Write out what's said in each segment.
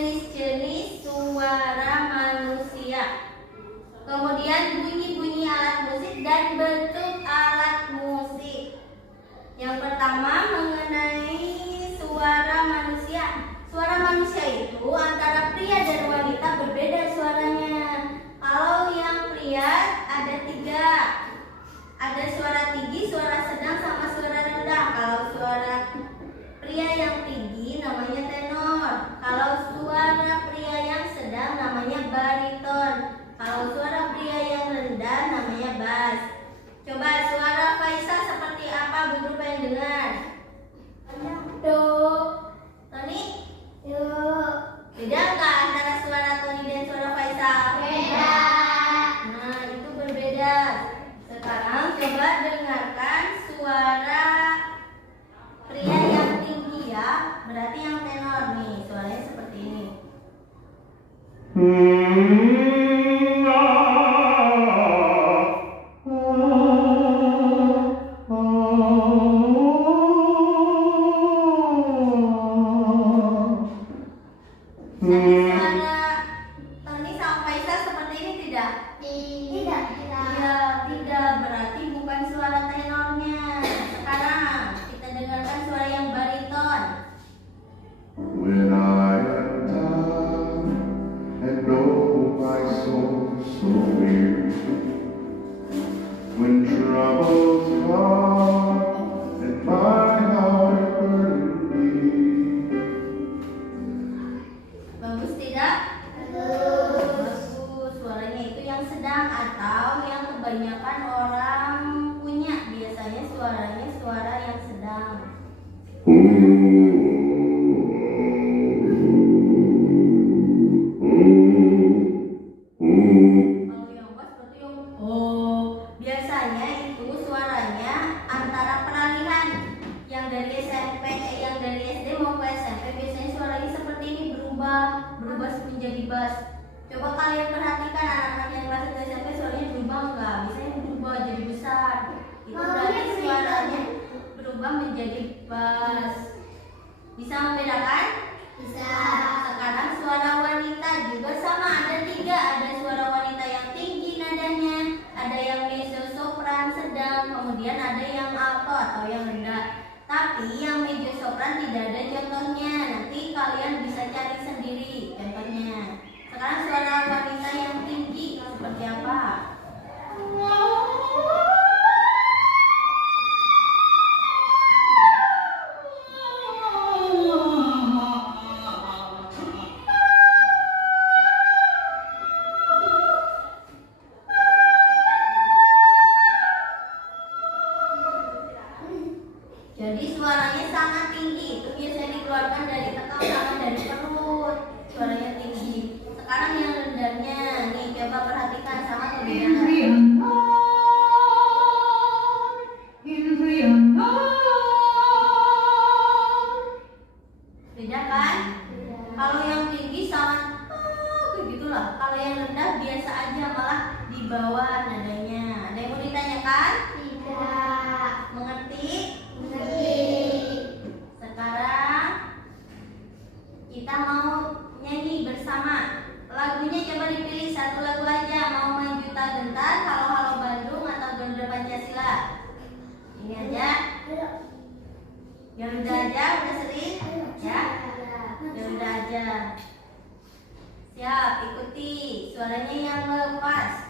jenis-jenis suara manusia. Kemudian bunyi-bunyi alat musik dan bentuk alat musik. Yang pertama mengenai suara manusia. Suara manusia itu antara pria dan wanita berbeda suaranya. Kalau yang pria ada 3. Ada suara tinggi, suara sedang, sama suara rendah. Kalau suara pria yang tinggi namanya tenor. Kalau suara pria yang sedang namanya bariton. Kalau suara pria yang rendah namanya bass. Coba suara Faisa seperti apa, Bu Guru pengen dengar? Do. Tony? Do. Beda nggak antara suara Tony dan suara Faisa? Beda. Nah, itu berbeda. Sekarang coba dengarkan suara pria yang tinggi ya. Berarti yang tenor nih, suaranya seperti ini. Suara Tony sama Faisa seperti ini tidak? Tidak. Ya, tidak, berarti bukan suara tenornya. Sekarang kita dengarkan suara yang bariton. When I am down and oh my soul so weary, when troubles come and my heart burden me. Bagus tidak? Bagus. Suaranya itu yang sedang atau yang kebanyakan orang punya. Biasanya suaranya suara yang sedang. Kalau yang bass berarti yang biasanya itu suaranya antara peralihan. Yang dari SMP, yang dari SD mau ke SMP biasanya suaranya seperti ini, berubah menjadi bass. Coba kalian perhatikan anak-anak yang kelas 1 SMP suaranya berubah enggak? Biasanya berubah jadi besar. Itu berarti suaranya berubah menjadi bass. Bisa membedakan? Bisa. Sekarang suara wanita juga sama, ada 3. Ada suara wanita yang tinggi nadanya, ada yang mezzo sopran sedang, kemudian ada yang alto atau yang rendah. Tapi yang mezzo sopran tidak ada contohnya. Nanti kalian bisa cari sendiri contohnya. Sekarang suara wanita yang tinggi seperti apa? Jadi suaranya sangat tinggi. Itu biasanya dikeluarkan dari tekak sama dari perut. Suaranya tinggi. Sekarang yang rendahnya, nih coba perhatikan sama kebedaannya. Beda kan? Kalau yang tinggi sangat begitulah. Kalau yang rendah biasa aja, malah di bawah nadanya. Ada yang mau ditanyakan? Tidak. Mengerti? Sekarang kita mau nyanyi bersama. Lagunya coba dipilih 1 lagu aja. Mau Main Juta Gentar, Halo Halo Bandung, atau Garuda Pancasila? Ini aja. Garuda aja, udah sering? Ya? Garuda aja. Siap, ikuti suaranya yang lepas.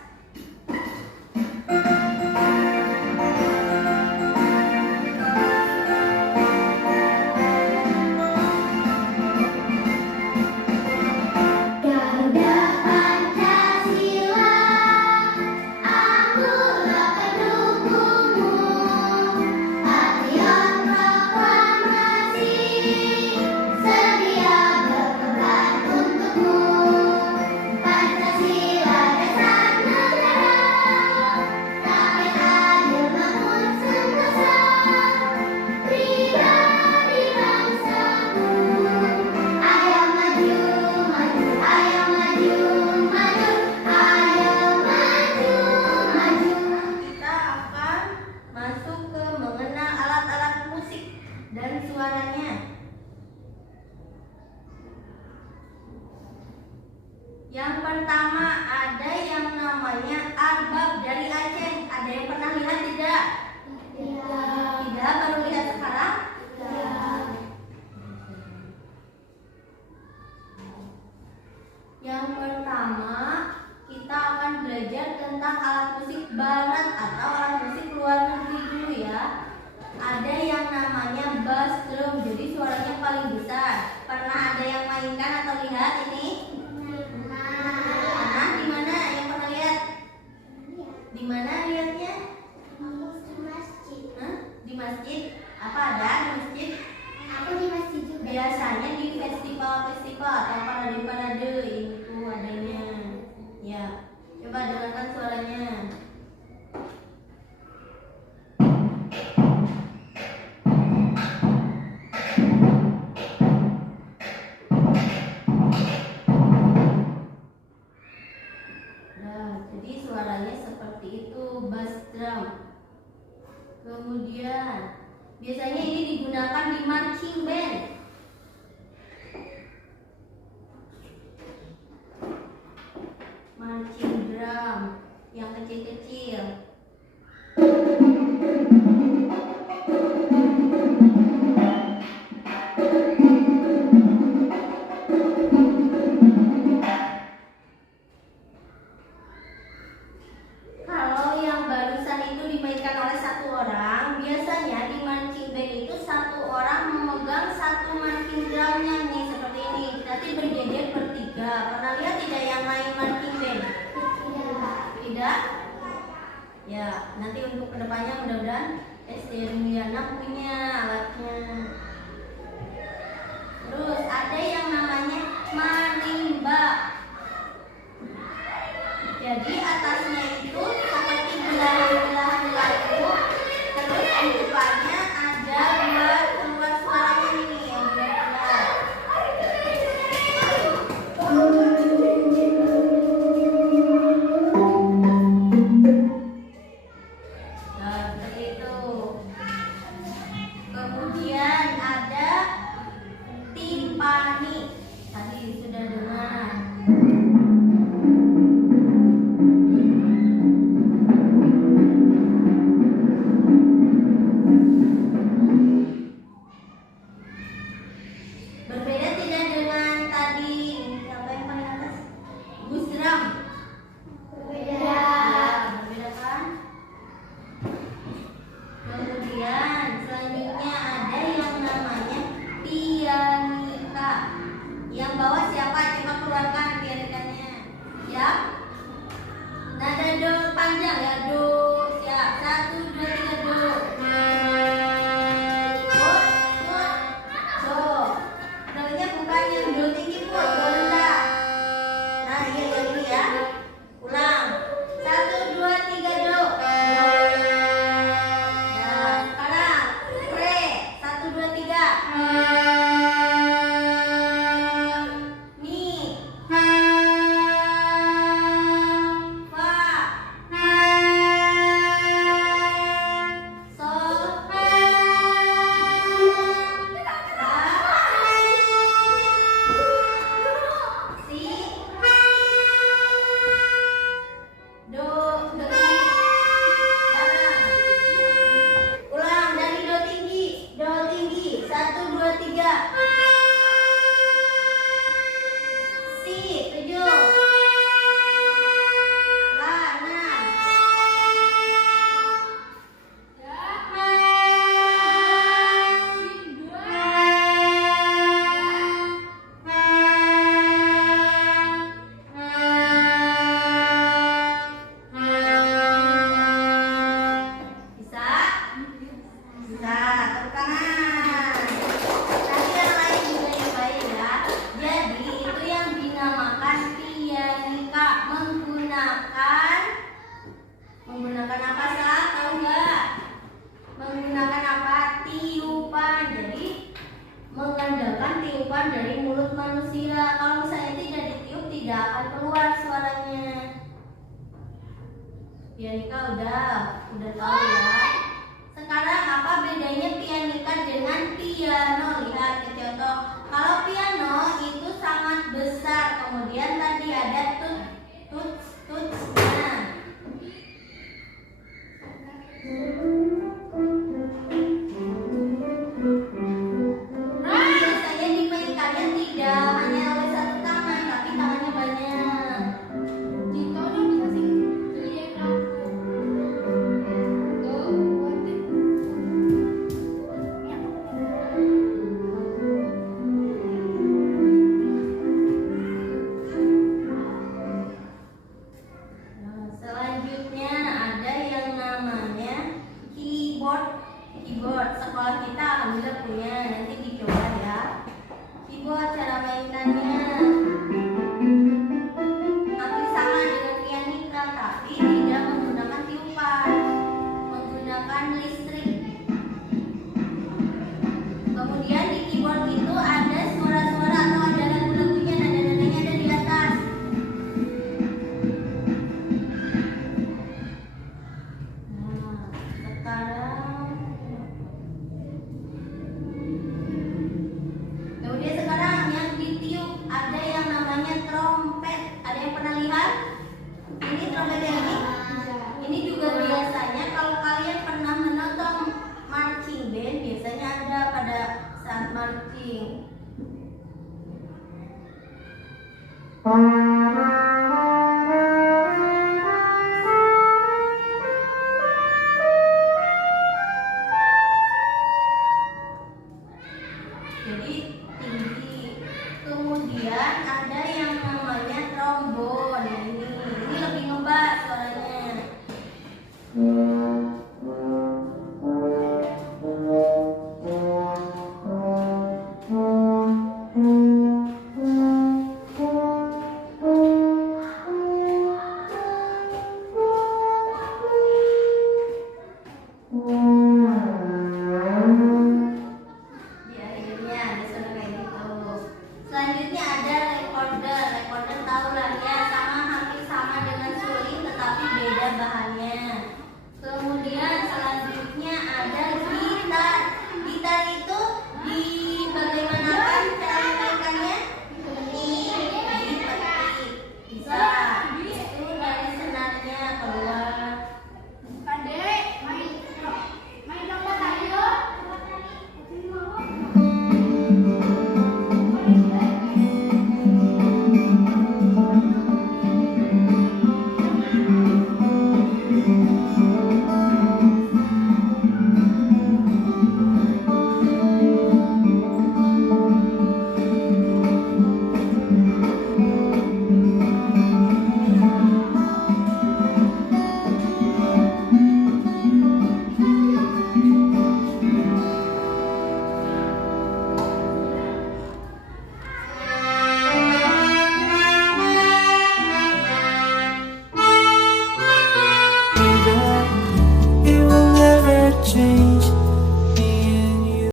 Pancasila dasar negara. Yang pertama ada yang namanya arbab dari Aceh. Ada yang pernah lihat tidak? Tidak, baru lihat sekarang? Yang pertama kita akan belajar tentang alat musik barat atau alat musik luar negeri dulu ya. Ada yang namanya bass drum, jadi suaranya paling besar. Pernah ada yang mainkan atau lihat ini? Pernah? Di mana yang pernah lihat? Di mana lihatnya? Hah? Di masjid? Apa ada di masjid? Biasanya di festival-festival atau parade-parade itu adanya. Ya, coba dengarkan suaranya. Nah, jadi suaranya seperti itu, bass drum. Kemudian biasanya ini digunakan di marching band. Marching drum yang kecil-kecil. Kalau yang barusan itu dimainkan oleh satu orang, biasanya di marching band itu satu orang memegang satu marching drumnya nih seperti ini. Nanti berjejer bertiga. Pernah lihat tidak yang main marching band? Tidak? Ya, nanti untuk kedepannya mudah-mudahan SD Rumiana punya alatnya. Terus ada yang namanya marimba. Jadi atasnya itu seperti belahan-belahan lagu. Terus di depannya ada buat keluar suaranya ini yang bulat-bulat. Nah, seperti itu. Kemudian ada timpani. Tadi sudah dengar. Berbeda tidak dengan tadi apa yang paling atas? Bus drum. Ya, berbeda kan? Kemudian selanjutnya ada yang namanya pianika. Yang bawah siapa? Coba keluarkan pianikanya. Siap? Nada do panjang ya, do. Siap. 1, 2, 3, do. Do. Do-nya bukan yang do tinggi pun, do rendah. Nah, iya yang ini ya. Ulang. 1, 2, 3, do. Nah, sekarang re. 1, 2, 3. Mi. Fa. Sol. Si. Do. Do tinggi. Ulang dari do tinggi. Do tinggi. 1, 2, 3. Si. 7. La. 6. Bisa? Bisa, tepuk tangan. Nanti yang lain juga yang baik ya. Jadi itu yang dinamakan pianika, menggunakan apa sah? Tahu nggak? Menggunakan apa? Tiupan. Jadi mengandalkan tiupan dari mulut manusia. Kalau misalnya tidak ditiup tidak akan keluar suaranya. Pianika udah tahu ya. Sekarang apa bedanya pianika dengan piano? Lihat ke contoh. Kalau piano itu sangat besar, kemudian tadi ada tutsnya. Biasanya dimainkannya tidak hanya oleh satu tangan, tapi tangannya banyak. Dito dong bisa sing iya aku. Tuh, buatin. Nah, selanjutnya ada yang namanya keyboard. Keyboard sekolah kita alhamdulillah punya, nanti dicoba ya. Keyboard cara mainkannya hampir sama dengan pianika, tapi tidak menggunakan tiupan, menggunakan listrik. Kemudian di keyboard itu ada suara-suara atau ada lagu-lagunya, nada-nadanya ada di atas. Nah, sekarang yang ditiup ada yang namanya trompet. Ada yang pernah lihat? Ini trompet yang ini juga biasanya kalau kalian pernah menonton marching band, biasanya ada pada saat marching.